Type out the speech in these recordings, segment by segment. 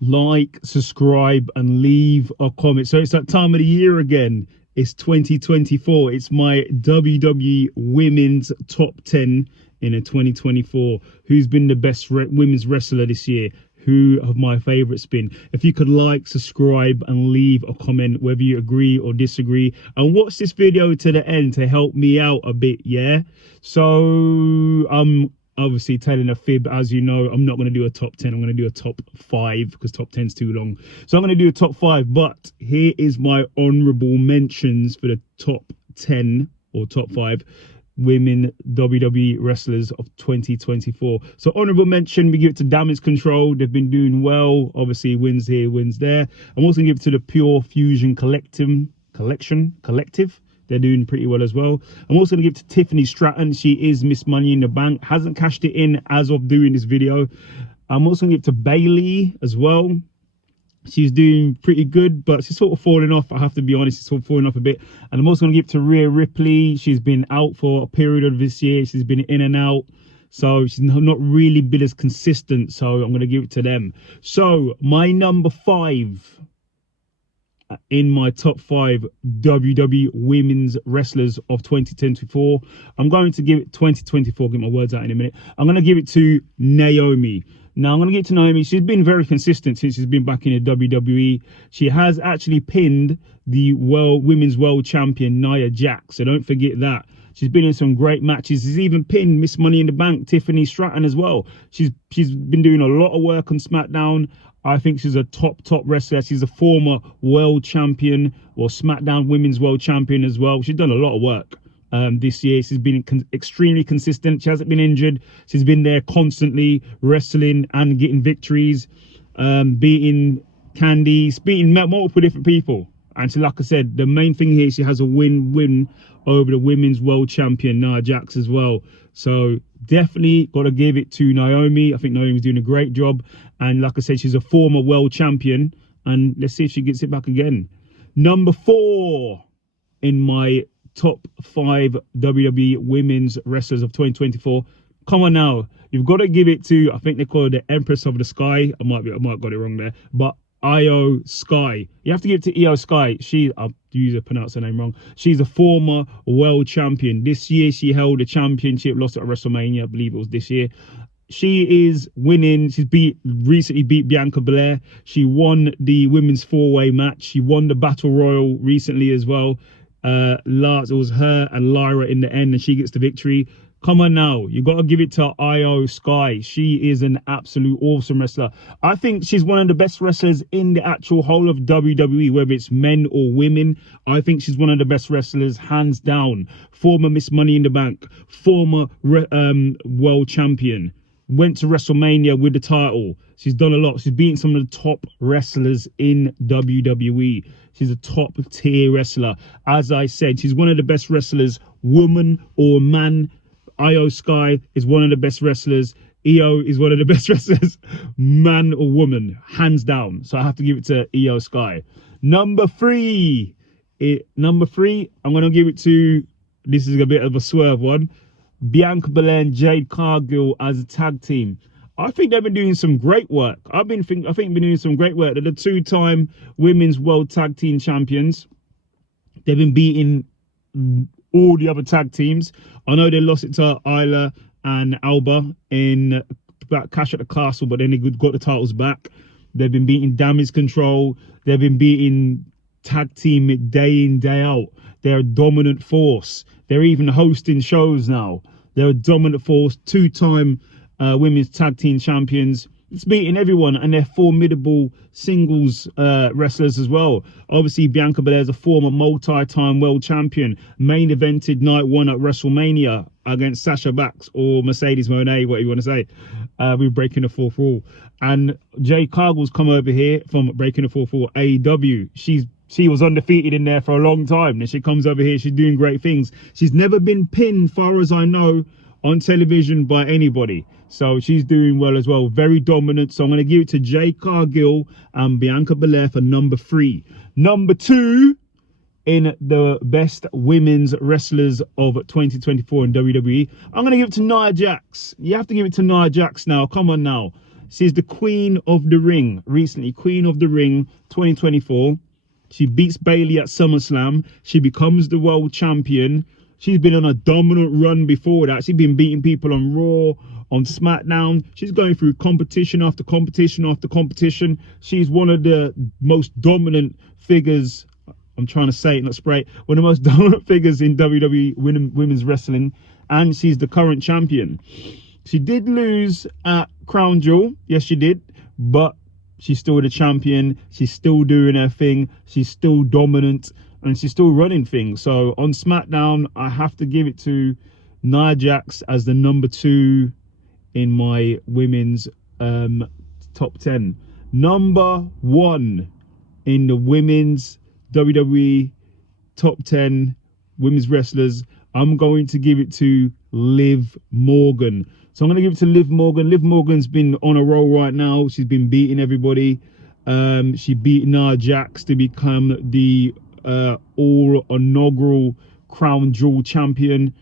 like, subscribe, and leave a comment. So it's that time of the year again. It's 2024. It's my WWE Women's Top 10 in a 2024. Who's been the best women's wrestler this year? Who have my favorites been? If you could like, subscribe, and leave a comment whether you agree or disagree, and watch this video to the end to help me out a bit. Yeah, so obviously telling a fib. As you know, I'm not going to do a top 10. I'm going to do a top 5 because top 10's too long. So I'm going to do a top 5. But here is my honorable mentions for the top 10 or top 5 women WWE wrestlers of 2024. So honorable mention, we give it to Damage Control. They've been doing well. Obviously, wins here, wins there. I'm also going to give it to the Pure Fusion Collective. They're doing pretty well as well. I'm also going to give it to Tiffany Stratton. She is Miss Money in the Bank. Hasn't cashed it in as of doing this video. I'm also going to give it to Bailey as well. She's doing pretty good, but she's sort of falling off. I have to be honest, she's sort of falling off a bit. And I'm also going to give it to Rhea Ripley. She's been out for a period of this year. She's been in and out. So she's not really been as consistent. So I'm going to give it to them. So my number 5 in my top 5 WWE women's wrestlers of 2024. I'm going to give it 2024. Get my words out in a minute. I'm going to give it to Naomi. Now, I'm going to give it to Naomi. She's been very consistent since she's been back in the WWE. She has actually pinned the women's world champion, Nia Jax. So don't forget that. She's been in some great matches. She's even pinned Miss Money in the Bank, Tiffany Stratton, as well. She's been doing a lot of work on SmackDown. I think she's a top wrestler. She's a former world champion or SmackDown women's world champion as well. She's done a lot of work this year. She's been extremely consistent. She hasn't been injured. She's been there constantly, wrestling and getting victories, beating Candice, beating multiple different people. And so, like I said, the main thing here, she has a win over the women's world champion, Nia Jax, as well. So definitely got to give it to Naomi. I think Naomi's doing a great job. And like I said, she's a former world champion. And let's see if she gets it back again. Number 4 in my top 5 WWE women's wrestlers of 2024. Come on now. You've got to give it to, I think they call her the Empress of the Sky. I might have got it wrong there. But Io Sky. You have to give it to Io Sky. I'll pronounce her name wrong. She's a former world champion. This year she held a championship, lost it at WrestleMania. I believe it was this year. She is winning. She's recently beat Bianca Belair. She won the women's 4-way match. She won the Battle Royal recently as well. It was her and Lyra in the end, and she gets the victory. Come on now, you got to give it to Io Sky. She is an absolute awesome wrestler. I think she's one of the best wrestlers in the actual whole of WWE, whether it's men or women. I think she's one of the best wrestlers, hands down. Former Miss Money in the Bank, former world champion. Went to WrestleMania with the title. She's done a lot. She's beaten some of the top wrestlers in WWE. She's a top tier wrestler. As I said, she's one of the best wrestlers, woman or man. Io Sky is one of the best wrestlers. Io is one of the best wrestlers, man or woman, hands down. So I have to give it to Io Sky. Number 3, I'm going to give it to, this is a bit of a swerve one, Bianca Belair and Jade Cargill as a tag team. I think they've been doing some great work. I think they've been doing some great work. They're the 2-time women's world tag team champions. They've been beating all the other tag teams. I know they lost it to Isla and Alba in Clash at the Castle, but then they got the titles back. They've been beating Damage Control. They've been beating tag team day in, day out. They're a dominant force. They're even hosting shows now. They're a dominant force, 2-time women's tag team champions. It's beating everyone, and they're formidable singles wrestlers as well. Obviously, Bianca Belair is a former multi-time world champion. Main evented night 1 at WrestleMania against Sasha Banks or Mercedes Moné, what you want to say. We're breaking the 4th wall. And Jade Cargill's come over here from breaking the 4th wall, AEW. She was undefeated in there for a long time. And she comes over here, she's doing great things. She's never been pinned, far as I know, on television by anybody. So she's doing well as well. Very dominant. So I'm going to give it to Jade Cargill and Bianca Belair for number 3. Number 2 in the best women's wrestlers of 2024 in WWE. I'm going to give it to Nia Jax. You have to give it to Nia Jax now. Come on now. She's the Queen of the Ring recently, Queen of the Ring 2024. She beats Bailey at SummerSlam. She becomes the world champion. She's been on a dominant run before that. She's been beating people on Raw, on SmackDown. She's going through competition after competition after competition. She's one of the most dominant figures. I'm trying to say it, not spray. One of the most dominant figures in WWE women's wrestling. And she's the current champion. She did lose at Crown Jewel. Yes, she did. But she's still the champion. She's still doing her thing. She's still dominant. And she's still running things. So on SmackDown, I have to give it to Nia Jax as the number 2 in my women's top 10. Number 1 in the women's WWE top 10 women's wrestlers, I'm going to give it to Liv Morgan. So I'm going to give it to Liv Morgan. Liv Morgan's been on a roll right now. She's been beating everybody. She beat Nia Jax to become the all inaugural Crown Jewel champion.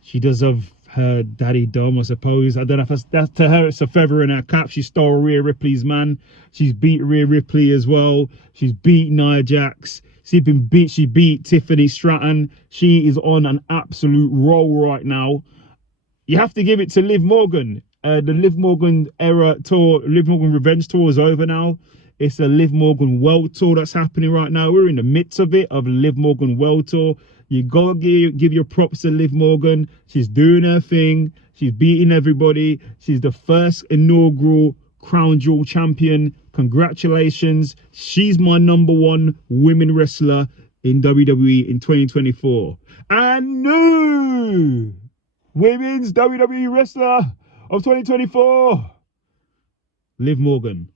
She does have her daddy Dom, I suppose. I don't know if that's to her, it's a feather in her cap. She stole Rhea Ripley's man. She's beat Rhea Ripley as well. She's beat Nia Jax. She beat Tiffany Stratton. She is on an absolute roll right now. You have to give it to Liv Morgan. The Liv Morgan era tour, Liv Morgan Revenge Tour is over now. It's a Liv Morgan World Tour that's happening right now. We're in the midst of it, of Liv Morgan World Tour. You gotta give your props to Liv Morgan. She's doing her thing. She's beating everybody. She's the first inaugural Crown Jewel champion. Congratulations. She's my number 1 women wrestler in WWE in 2024. And new women's WWE wrestler of 2024, Liv Morgan.